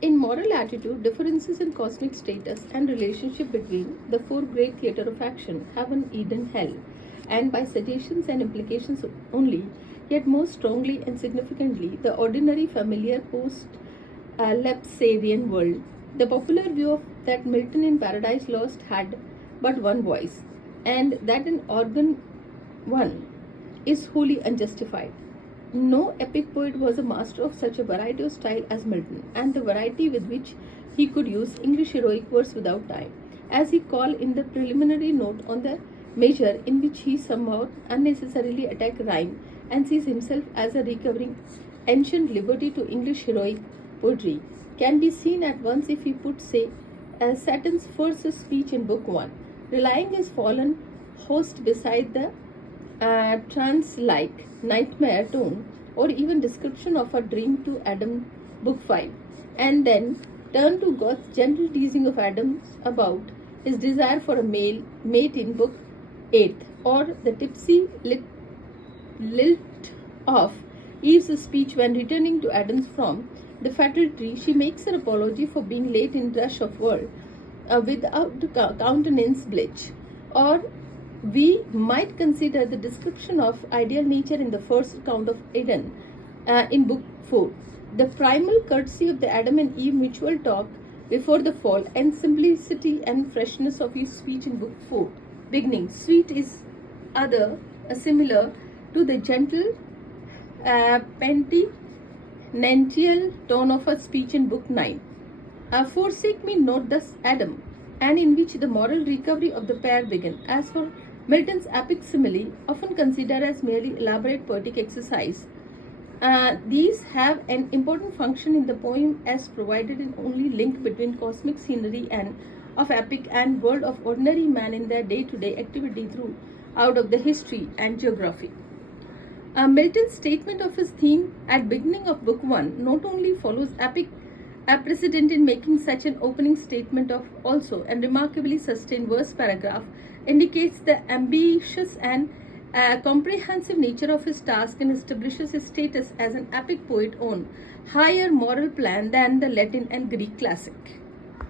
In moral attitude, differences in cosmic status and relationship between the four great theatre of action, heaven, Eden, hell, and by suggestions and implications only, yet more strongly and significantly, the ordinary familiar post Lapsarian world. The popular view of that Milton in Paradise Lost had but one voice, and that an organ one is wholly unjustified. No epic poet was a master of such a variety of style as Milton, and the variety with which he could use English heroic verse without time, as he called in the preliminary note on the measure in which he somehow unnecessarily attacked rhyme and sees himself as a recovering ancient liberty to English heroic poetry, can be seen at once if he put, say, Saturn's first speech in Book 1, relying his fallen host beside the trance-like nightmare tone or even description of a dream to Adam, Book 5, and then turn to God's gentle teasing of Adam about his desire for a male mate in Book 8, or the tipsy lilt of Eve's speech when returning to Adam's from the fatal tree. She makes her apology for being late in rush of world without countenance bleach, or we might consider the description of ideal nature in the first account of Eden in Book 4. The primal courtesy of the Adam and Eve mutual talk before the fall, and simplicity and freshness of his speech in Book 4. Beginning, sweet is similar to the gentle penitential tone of her speech in Book 9. Forsake me not thus, Adam, and in which the moral recovery of the pair began. As for Milton's epic simile, often considered as merely elaborate poetic exercise, these have an important function in the poem as provided an only link between cosmic scenery and of epic and world of ordinary man in their day-to-day activity throughout of the history and geography. Milton's statement of his theme at beginning of Book 1 not only follows epic precedent in making such an opening statement of also and remarkably sustained verse paragraph, indicates the ambitious and comprehensive nature of his task and establishes his status as an epic poet on higher moral plan than the Latin and Greek classic.